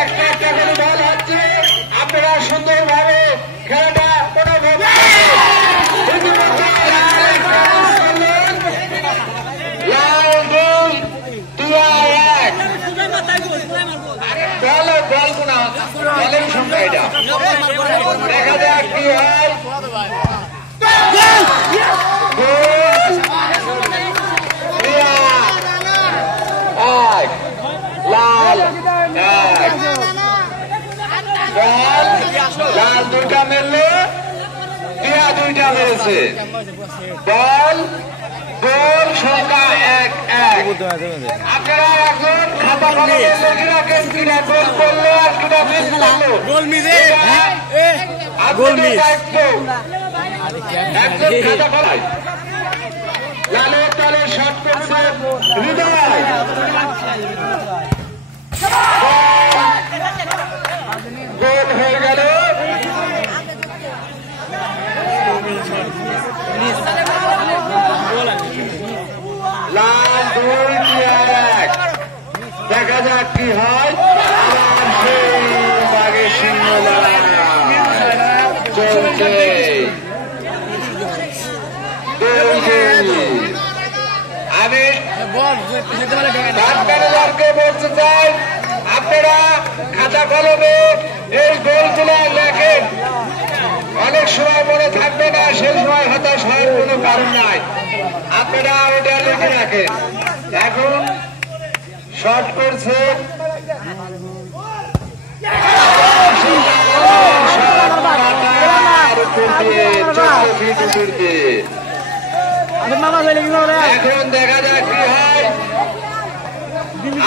একটা একটা করে বল হচ্ছে, আপনারা সুন্দরভাবে খেলাটা বলের সংখ্যা এটা দেখা যাক কি হয়। লাল লাল দুইটা মেরলো, টিয়া দুইটা মেরেছে। বল গোল সংখ্যা 1-1। আপনারা এখন খাতা কলমে লিখে রাখেন কিনা গোল করলো আর কিনা মিস করলো। গোল মিলে গোল মিস একজন খাতা কলমে লালের তালে শট করছে হৃদয়। গোল হয়ে গেল। লাল 2-1। দেখা যাক কি হয়। বাঘের সিংহ লড়াই চলছে। আমি ম্যানেজারকে বলতে চাই, আপনারা খাতা কলমে এই গোলগুলো লেখেন। অনেক সময় মনে থাকবে না, সেই সময় হতাশ হওয়ার কোনো কারণ নাই। আপনারা ওটা লিখে রাখেন। এখন শট করছে এখন দেখা যাক কি হয়।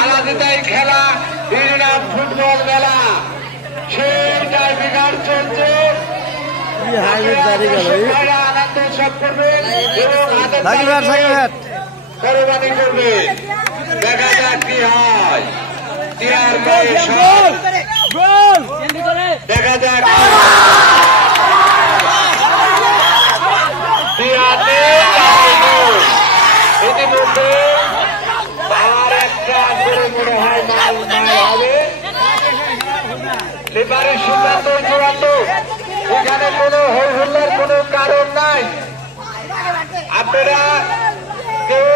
আলাদাই খেলা, দিনরাত ফুটবল মেলা, সেইটার বিঘাড় চলছে। আনন্দ উৎসব করবে এবং কোরবানি করবে। দেখা যাক কি হয়। দেখা যাক ইতিমধ্যে আর একটা মনে হয় মাল হবে। এবারের সিদ্ধান্ত চূড়ান্ত। এখানে কোনো হই হুল্লার কোনো কারণ নাই। আপনারা কেউ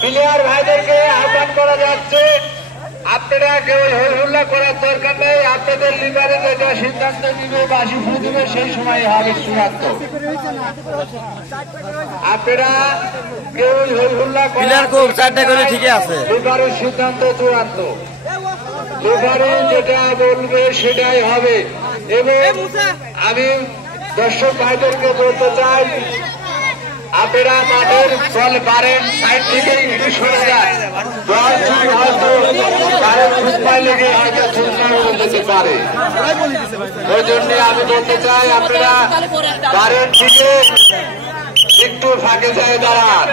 প্লেয়ার ভাইদেরকে আহ্বান করা যাচ্ছে, আপনারা কেউ হই হুল্লা করার দরকার নেই। আপনাদের লিডারে যেটা সিদ্ধান্ত দিবে বা শিশু দিবে সেই সময় হবে চূড়ান্ত। আপনারা কেউ হই হুল্লা করার ঠিক আছে। লিডারের সিদ্ধান্ত চূড়ান্ত। লিডারে যেটা বলবে সেটাই হবে। এবং আমি দর্শক ভাইদেরকে বলতে চাই, আপনারা মাঠের বল পারেন সাইড থেকে একটু সরে যায়। দল হয়তো কারোর ফুটবল লেগে হয়তো চুলকানো যেতে পারে। ওই জন্য আমি বলতে চাই, আপনারা পারেন থেকে একটু ফাঁকে যায় দাঁড়ান।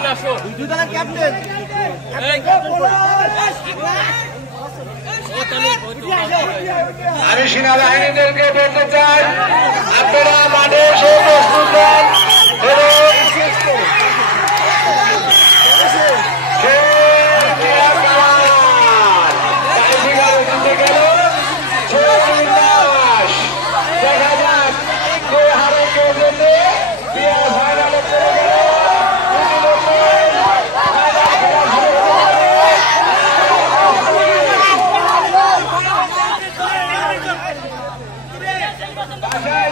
আমি সেনাবাহিনীদেরকে বলতে চাই, আপনারা মাঠে এসে প্রস্তুত হন এবং দেখা যাক কে হারে কে যেতে। বাসায়